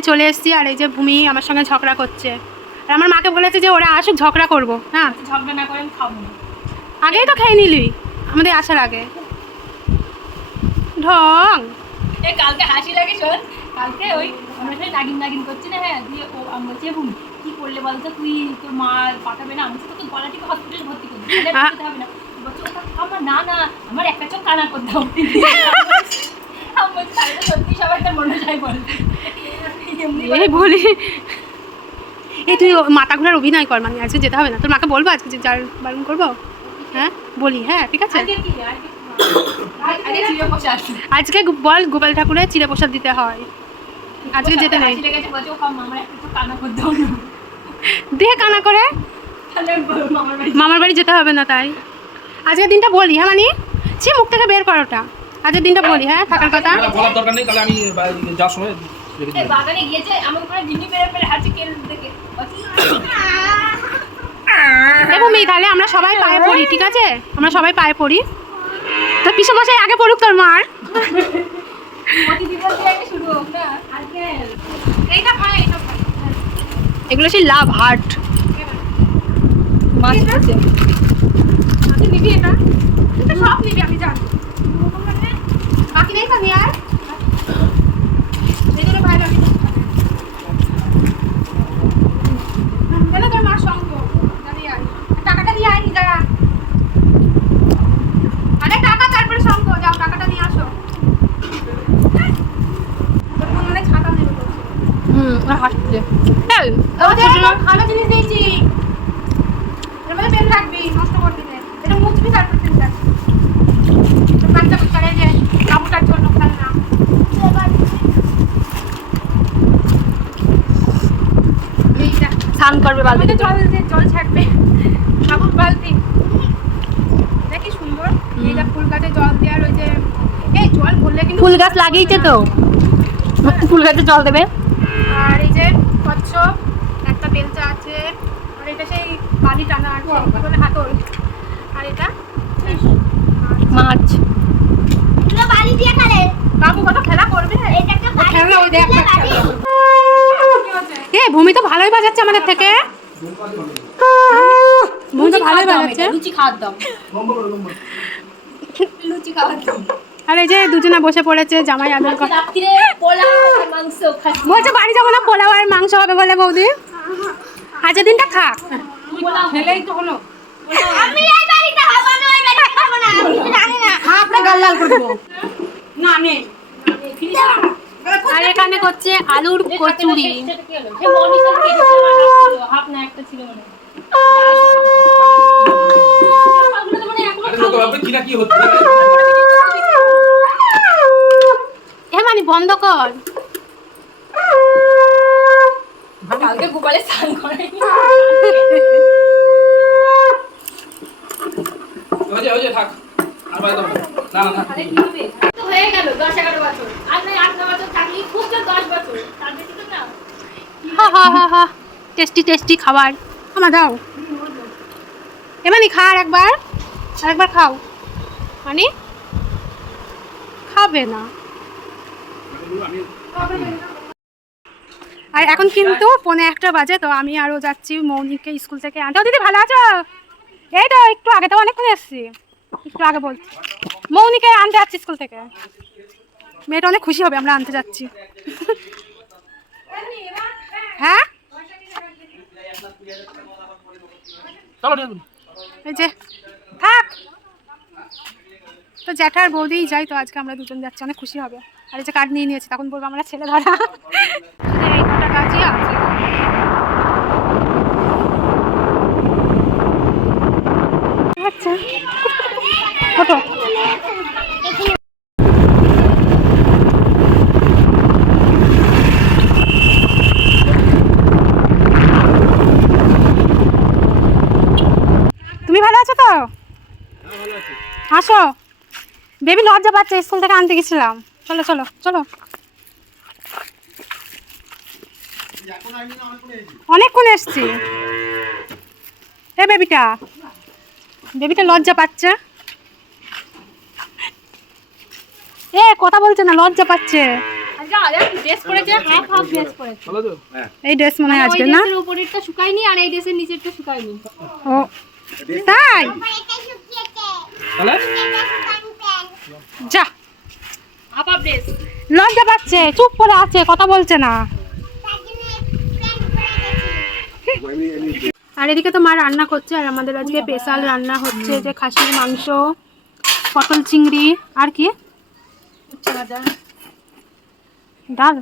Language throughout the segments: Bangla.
তো বাড়িতে চলে এসেছি আর এই যে ভূমি আমার সঙ্গে ঝগড়া করছে। আর আমার মাকে বলেছে যে ওরা আসুক ঝগড়া করব। হ্যাঁ ঝগড়া না করে আমি খাব আগেই তো খেয়ে নিলি আমাদের আসার আগে। ঢং। এ কালকে হাসি লাগে শোন কালকে ওই আমরা সেই নাগিন নাগিন করছি না হ্যাঁ দিয়ে ও আমি বলছি "এ ভূমি কি করলে বলতো তুই? তোর মা পাঠাবে না আমি বলছি, তোকে গলা টিপে হসপিটালে ভর্তি করবি তাহলে হবে না। বলছে আমার না না আমার একটা চোখ কানা করে দাও। আমি বলছি তো সবাই তার মনে যায় বল এই বলি। এই তুই মাথা ঘোরার অভিনয় কর মানে আজকে যেতে হবে না। তোর মাকে বলব আজকে যে যার বারণ করব? হ্যাঁ? বলি হ্যাঁ ঠিক আছে? আজকে বল গোপাল ঠাকুরের চিড়ে প্রসাদ দিতে হয়। আজকে যেতে নেই। দিয়ে কানা করে মামার বাড়ি। যেতে হবে না তাই। আজকের দিনটা বলি হ্যাঁ মানে? ছি মুখ থেকে বের করোটা আজকের দিনটা বলি হ্যাঁ থাকার কথা। বলার দরকার নেই তাহলে আমি যাওয়ার সময়। বাগানে গিয়েছে? এমন করে জিনি পেরে পেরে হাঁচি কেল দেখে। দেখো মেয়ে তাহলে আমরা সবাই পায়ে পড়ি ঠিক আছে? আমরা সবাই পায়ে পড়ি। তো পিসু মশাই আগে পড়ুক তোর মার। এগুলো সেই লাভ হার্ট। মাছ আচ্ছা নিবি এটা? এটা সব নিবি আমি জানি। বাকি নেই পানি আর এই জন্য ভাই বাকি কেন তোর মার সঙ্গ জানি আর টাকাটা দিয়ে আয় যা আরে টাকা তারপরে সঙ্গ যাও টাকাটা নিয়ে আসো তোর বোন অনেক ছাতা নেবে বলছে। হুম হাসছে ভালো জিনিস দিয়েছি পেন রাখবি নষ্ট করবি না। এটা মুছবি তারপর পেন রাখবি তো বাচ্চা বাচ্চারা যে বাবুটার জন্য খেলে না। স্নান করবে বালতিতে। জল জল ছাড়বে। বাবুর বালতি। দেখি সুন্দর? এই ফুল গাছে জল দেওয়ার ওই যে এই জল বললে কিন্তু ফুল গাছ লাগিয়েছে তো। ফুল গাছে জল দেবে আর এই যে কচ্ছপ একটা বেলচা আছে আর এটা সেই বালি টানা আছে কি বলে হাতল আর এটা মাছ দিয়ে খেলে বাবু কত খেলা করবে এটাকে খেলনা ওই দেখ এ ভূমি তো ভালোই বাজাচ্ছে আমাদের থেকে। ভূমি তো ভালোই বাজাচ্ছে। লুচি খাওয়ার দাম লুচি খাওয়ার দাম আর এই যে দুজনে বসে পড়েছে জামাই আদর কর বলছে বাড়ি যাব না পোলাও আর মাংস হবে বলে বৌদি। আজকের দিনটা থাক। পোলাও খেলেই তো হলো। আমি এই বাড়িতে হব না ওই বাড়িতে হব না আমি জানি না। আপনার গাল লাল না নেই আর এখানে করছে আলুর কচুরি। হাফ না একটা ছিল মনে হয়। আরে লোকে ভাববে কি না কি হচ্ছে? এ মানে বন্ধ কর। কালকে গোপালে স্নান করেনি। ওই যে ওই যে থাক। আর বাইরে না। না না থাক। আরে কি হবে? তো হয়ে গেল দশ এগারো বছর। আর নয় আট বছর থাকলেই খুব তো দশ বছর। তার বেশি তো না। হা হা হা হা। টেস্টি টেস্টি খাবার। আমার দাও। এমানি খা আর একবার। আর একবার খাও। মানে খাবে না। আর এখন কিন্তু পৌনে একটা বাজে তো আমি আরও যাচ্ছি মৌনিকে স্কুল থেকে আনতে। দিদি ভালো আছো? এই তো একটু আগে তো অনেকক্ষণ এসছি। একটু আগে বলছি মৌনিকে আনতে যাচ্ছি স্কুল থেকে। মেয়েটা অনেক খুশি হবে আমরা আনতে যাচ্ছি। হ্যাঁ। এই যে থাক। তো জ্যাঠার বৌদিই যাই তো আজকে আমরা দুজন যাচ্ছি অনেক খুশি হবে। আর যে কার্ড নিয়ে নিয়েছি তখন বলব আমরা ছেলে ধরা। এই কটা কাজই আছে। আচ্ছা। তুমি ভালো আছো তো? আসো। বেবি লজ্জা পাচ্ছে স্কুল থেকে আনতে গেছিলাম। চলো চলো চলো। অনেকক্ষণ এসছি। এ বেবিটা বেবিটা লজ্জা পাচ্ছে। এ কথা বলছে না লজ্জা পাচ্ছে। এই ড্রেস মনে হয় আজকে না? উপরেরটা শুকায়নি আর এই ড্রেসের নিচেরটা শুকায়নি ও তাই যা। লজ্জা পাচ্ছে চুপ করে আছে কথা বলছে না। আর এদিকে তো মা রান্না করছে আর আমাদের আজকে স্পেশাল রান্না হচ্ছে যে খাসির মাংস পটল চিংড়ি আর কি? ডাল।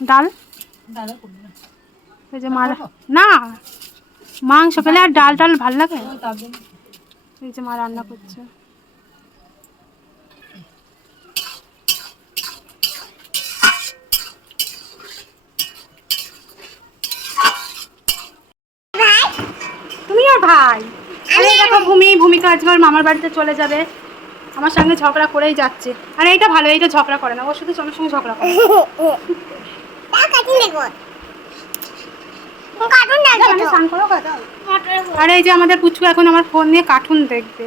ডাল? এই যে মা না মাংস পেলে আর ডাল ডাল ভালো লাগে? এই যে মা রান্না করছে। আজকে ওর মামার বাড়িতে চলে যাবে আমার সঙ্গে ঝগড়া করেই যাচ্ছে আর এইটা ভালো এইটা ঝগড়া করে না ওর শুধু চলার সঙ্গে ঝগড়া করে করো। আর এই যে আমাদের পুচকু এখন আমার ফোন নিয়ে কার্টুন দেখবে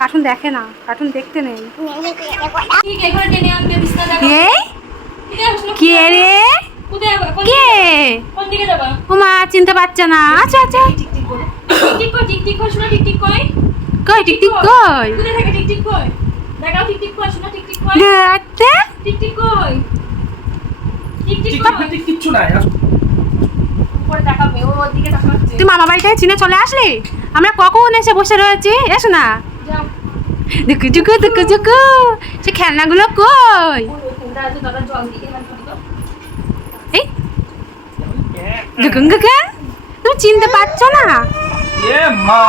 কার্টুন দেখে না কার্টুন দেখতে নেই ঠিক কে রে কে ও মা চিনতে পারছে না আচ্ছা আচ্ছা টিকটিক করে টিকটিক কই টিকটিক কই শোনা টিকটিক কই কই টিক টিক কই কোথায় থাকে টিকটিক কই দেখাও টিকটিক কই শোনা টিকটিক কই দেখতে টিকটিক কই টিকটিক ঠিক কই ঠিক কিচ্ছু নাই উপরে তাকাবে ও ওদিকে তাকাচ্ছে তুই মামা বাড়ি থেকে চিনে চলে আসলি? আমরা কখন এসে বসে রয়েছি? এসো না দুকু দুকু সে খেলনাগুলো কই? এই। তুমি চিনতে পারছ না? এ মা।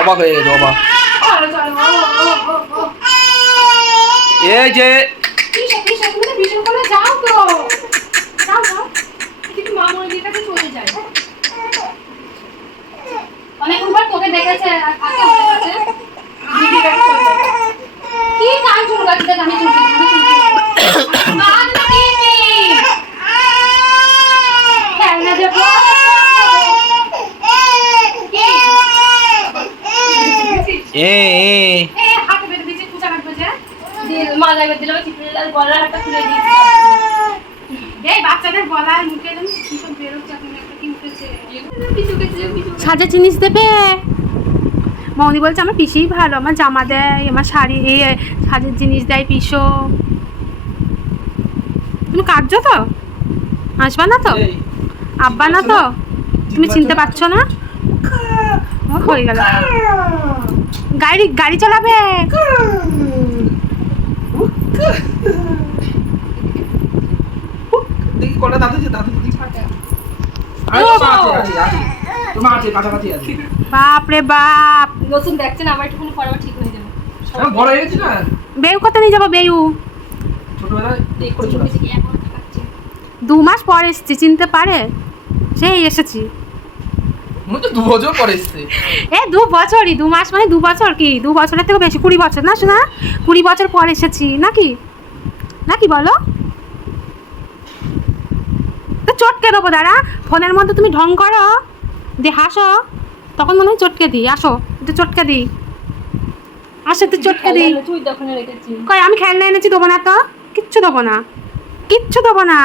অবাক হয়ে গেছে, অবাক যাও তো যাও যাও কিন্তু মা কাছে চলে যায় অনেকক্ষণ পর তোকে দেখেছে কাকে দেখেছে। কি দেখ আমি চুলকি কান দিদি খেলনা দেবো এ এ এ হাতে বেঁধে দিয়েছে কুচা কাটবে যে দিয়ে মা যাবে দিলে চিত্রের গলার একটা খুলে দিয়েছি এই বাচ্চাদের গলায় মুখে যেন ভীষণ বেরোচ্ছে এখন একটা কি উঠেছে? পিছু গেছে পিছু সাজা জিনিস দেবে? মৌনি বলছে আমার পিসিই ভালো আমার জামা দেয় আমার শাড়ি এই সাজের জিনিস দেয় পিসো। তুমি কাটছো তো? আসবা না তো? আব্বা না তো? তুমি চিনতে পারছ না? হয়ে গেল। গাড়ি গাড়ি চালাবে? দেখি কটা দাঁত আছে দাঁত দেখি আরে মা আছে আছে আছে তোমার আছে কাছাকাছি আছে। বাপ রে বাপ। নতুন দেখছেন আবার একটুখানি পরে ঠিক হয়ে যাবে। বড় হয়ে গেছি না? বেউ করতে নিয়ে যাব বেউ? দু মাস পর এসছি চিনতে পারে? সেই এসেছি। দু বছর পরে এসছে। এ দু বছরই দু মাস মানে দু বছর কি? দু বছরের থেকে বেশি কুড়ি বছর না শোনা? কুড়ি বছর পর এসেছি নাকি? নাকি বলো? চটকে দেবো দাঁড়া। ফোনের মধ্যে তুমি ঢং করো। দিয়ে হাসো। তখন মনে হয় চটকে দিই। আসো একটু চটকে দিই। আসো একটু চটকে দিই। তুই দোকানে রেখেছি। কই আমি খেলনা এনেছি দেবো না তো? কিচ্ছু দেবো না। কিচ্ছু দেবো না।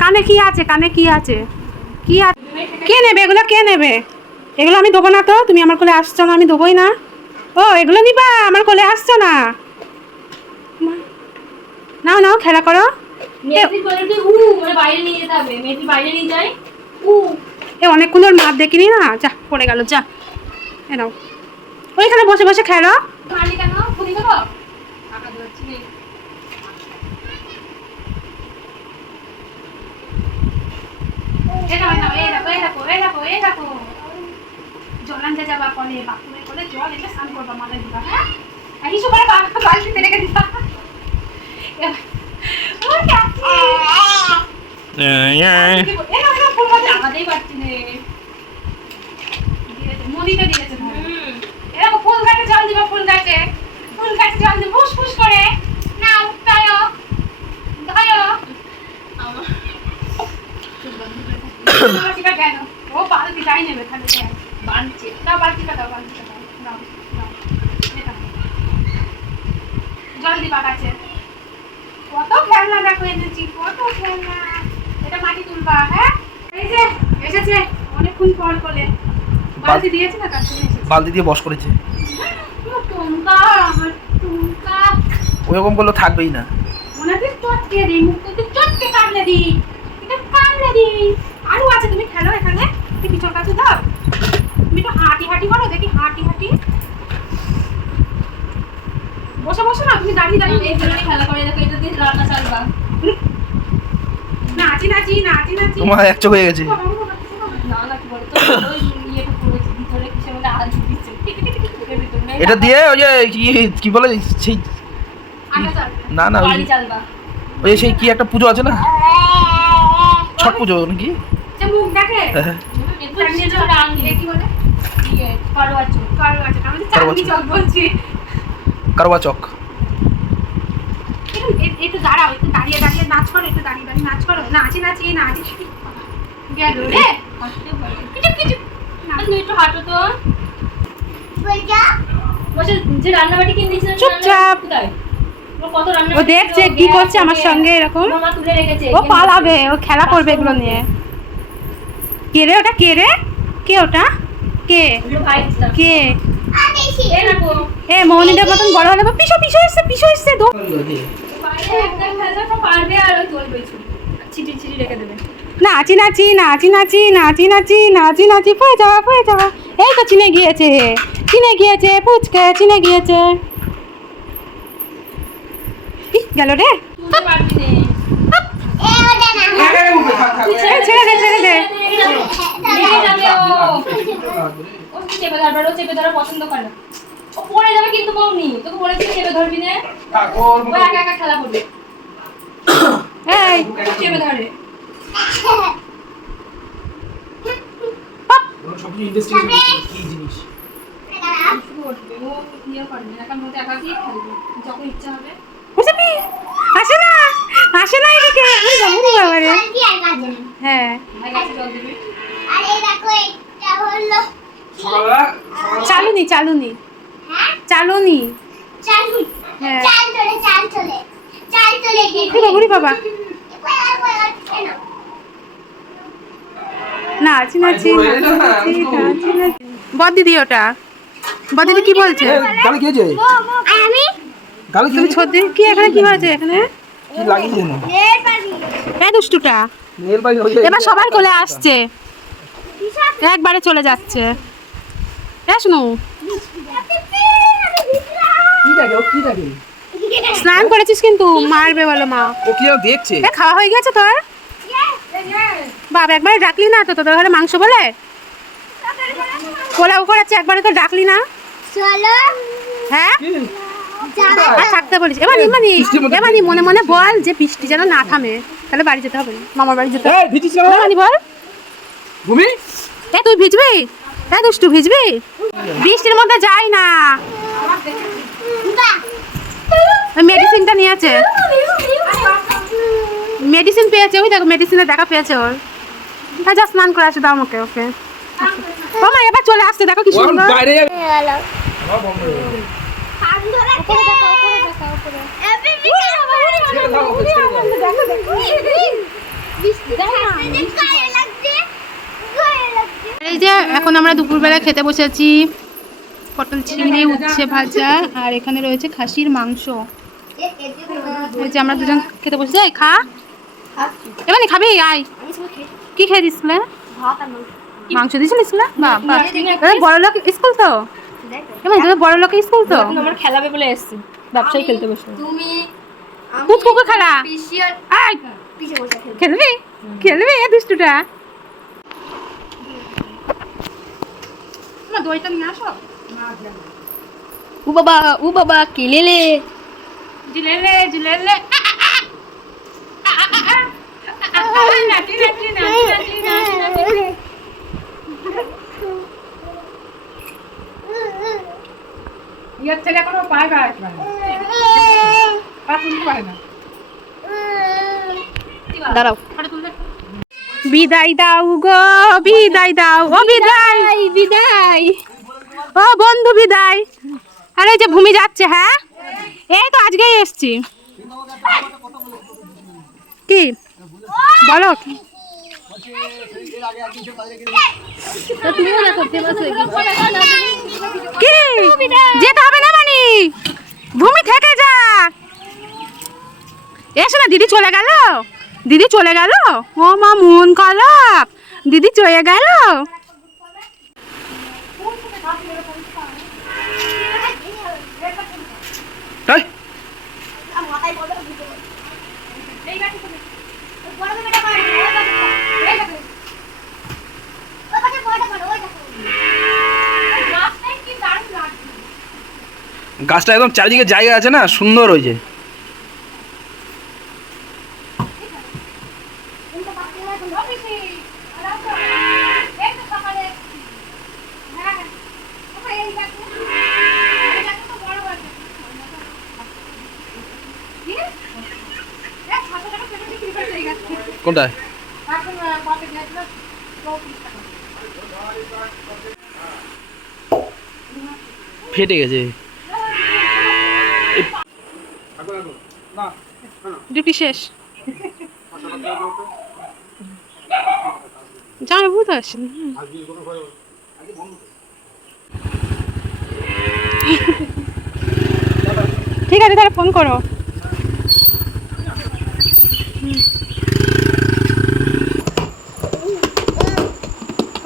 কানে কি আছে কানে কি আছে? কি আছে কে নেবে? এগুলো কে নেবে? এগুলো আমি দেবো না তো? তুমি আমার কোলে আসছো না আমি দেবোই না। ও এগুলো নিবা আমার কোলে আসছো না। নাও নাও খেলা করো। মানে এ অনেকক্ষণ ওর মাপ দেখিনি না? যা পড়ে গেল যা। এ নাও। ওইখানে বসে বসে খেলো মারলি কেন? খুলি দেবো? টাকা দিচ্ছি নেই এই নাও, এই নাও, এই দেখো, এই দেখো, এই দেখো, এই দেখো। জল আনতে যাবা কলে, বাথরুমের কলে জল এনে স্নান করবা, মাথায় দিবা, হ্যাঁ? আর হিসু করে বা- দিবা। ফুল গাছে জল দিবা ফুল গাছে ফুল গাছে জল দিবা ফুস ফুস করে নাও ধরো ধরো বালতিটা কেন ও বালতি চাই নেবে তাহলে বালতি দাও বালতিটা দাও বালতিটা দাও দাও জল দিবা গাছে কত খেলনা দেখো এনেছি কত খেলনা। এটা মাটি তুলবা হ্যাঁ? এই যে এসেছে। অনেকক্ষণ পর করে বালতি দিয়েছে না তার বালতি দিয়ে বস করেছে। টুমকা আমার টুমকা ওরকম করলে থাকবেই না। ওনাদের চটকে দিই মুখটাতে চটকে কামড়ে দিই। এটা কামড়ে দিই। আরও আছে তুমি খেলো এখানে। তুমি পিছর কাছে দাও। তুমি একটু হাঁটি হাঁটি করো দেখি হাঁটি হাঁটি। বসে বসে না তুমি দাঁড়িয়ে দাঁড়িয়ে। খেলা করে দেখো এটা দিয়ে রান্না চালবা। নাচি নাচি নাচি নাচি। তোমার এক চোখ হয়ে গেছে। এটা দিয়ে ওই যে কি বলে সেই না না ওই সেই কি একটা পুজো আছে না? ছট পুজো নাকি? হ্যাঁ, হ্যাঁ। কি বলে? ইয়ে, কারবা চক। একটু দাঁড়াও একটু দাঁড়িয়ে দাঁড়িয়ে নাচ করো একটু দাঁড়িয়ে দাঁড়িয়ে নাচ করো। নাচি নাচি নাচি গেল রে। কিছু কিছু। একটু হাঁটো তো। যে রান্নাবাটি কিনে চুপচাপ। ও কত রান্না ও দেখছে কি করছে আমার সঙ্গে এরকম। ও পালাবে ও খেলা করবে এগুলো নিয়ে। কে রে ওটা? কে রে? কে ওটা? কে। কে? এ মৌনিটার মতন বড় হলে পিছু পিছু এসছে পিছু। এসছে দেবে। নাচি নাচি নাচি নাচি নাচি নাচি নাচি নাচি পড়ে যাওয়া পড়ে যাওয়া। এই তো চিনে গিয়েছে চিনে গিয়েছে পুচকে চিনে গিয়েছে। গেল রে। ধরবে তারপরেও চেপে ধরা পছন্দ করে না ও পড়ে যাবে কিন্তু বউনি তোকে বলেছি চেপে ধরবি না ও একা একা খেলা করবে এই চেপে ধরে হ্যাঁ চালুনি চালুনি। চালুনি। হ্যাঁ।, হ্যাঁ। বদ দিদি ওটা। বদ দিদি কি বলছে? কি এখানে কি এখানে? হ্যাঁ, দুষ্টুটা। এবার সবার কোলে আসছে। একবারে চলে যাচ্ছে। এ শুনো স্নান করেছিস কিন্তু মারবে বলো মা। ও কি দেখছে? এ খাওয়া হয়ে গেছে তোর? বাবা একবারে ডাকলি না তো তোদের ঘরে মাংস বলে? পোলাও করাচ্ছে একবারে তো ডাকলি না। চলো। হ্যাঁ? আর থাকতে বলিস। এবার বৃষ্টির মধ্যে মনে মনে বল যে বৃষ্টি যেন না থামে। তাহলে বাড়ি যেতে হবে মামার বাড়ি যেতে হবে। ভিজিস না বল। ভূমি? এ তুই ভিজবি? হ্যাঁ দুষ্টু ভিজবি? বৃষ্টির মধ্যে যাই না। মেডিসিনটা নিয়েছে। মেডিসিন পেয়েছে ওই দেখো মেডিসিনে দেখা পেয়েছে ওর। হ্যাঁ যা স্নান করে আসে দাও আমাকে ওকে। ও মা এবার চলে আসছে দেখো কি সুন্দর। এই যে এখন আমরা দুপুরবেলা খেতে বসেছি। পটল চিংড়ি উচ্ছে ভাজা আর এখানে রয়েছে খাসির মাংস। এই যে আমরা দুজন খেতে বসে যাই খা। এবারে খাবি আয়। কি খেয়ে দিছিলে মাংস দিয়েছিল স্কুলে বাবা। বড় লোক স্কুল তো? বড় লোক স্কুল তো? আমার খেলাবে বলে এসছি ব্যবসায় খেলতে বসে তুমি খেলো খেলবি? খেলবি দুষ্টুটা। তোমার দইটা নিয়ে আসো। ও বাবা ও বাবা কেলেলে জিলেলে জিলেলে। নাচি নাচি নাচি নাচি নাচি নাচি ইয়ের ছেলে এখনও পায় পায় না দাঁড়াও। বিদায় দাও গো বিদায় দাও ও বিদায়। বিদায় ও বন্ধু বিদায়। আরে যে ভূমি যাচ্ছে হ্যাঁ? এই তো আজকেই এসছি। কি? বলো। কি যেতে হবে না মানি। ভূমি থেকে যা। এসো না দিদি চলে গেল। দিদি চলে গেল? ও মা, মন খারাপ। দিদি চলে গেল। গাছটা একদম চারিদিকে জায়গা আছে না, সুন্দর হয়েছে কিন্তু পাশে আমার এখন অফিসে। আর আসো। এই তো সকালে। হ্যাঁ, হ্যাঁ। ওমা, এই গাছে। এই গাছে তো বড় গাছে। কি? এই সাতশো টাকা পেটে বিক্রি করেছে এই গাছটা। কোনটায় এখন আহ, কত দিয়েছিল? চৌত্রিশ টাকা। ফেটে গেছে। ডিউটি শেষ। জামাই ঠিক আছে তাহলে ফোন করো।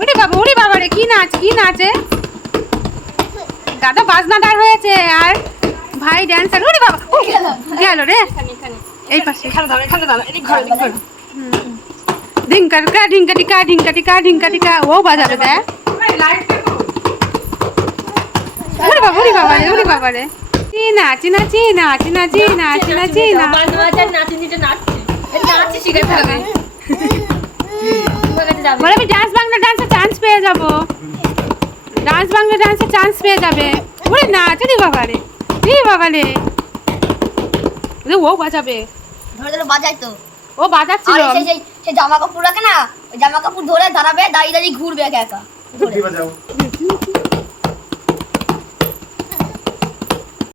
ওরে বাবা ওরে বাবা রে কি নাচ কি নাচে? দাদা বাজনাদার হয়েছে আর ভাই ড্যান্সার ওরে বাবা গেল রে। এই পাশে। ঢিঙ্কা টিকা ঢিঙ্কা টিকা ঢিঙ্কা টিকা ঢিঙ্কা টিকা ও বাজাবে দেখ ওরে বাবা ওরে বাবা ওরে বাবা রে। চিনা চিনা চিনা চিনা চিনা চিনা চিনা। বলে আমি ডান্স বাংলা ডান্সে চান্স পেয়ে যাব। ডান্স বাংলা ডান্সে চান্স পেয়ে যাবে। ওরে নাচ রে বাবা রে রে বাবা রে। ও বাজাবে। ধরে ধরে বাজাই তো। ও বাজাচ্ছিল। সেই জামা কাপড় রাখে না ওই জামা কাপড় ধরে দাঁড়াবে দাঁড়িয়ে দাঁড়িয়ে ঘুরবে একা একা।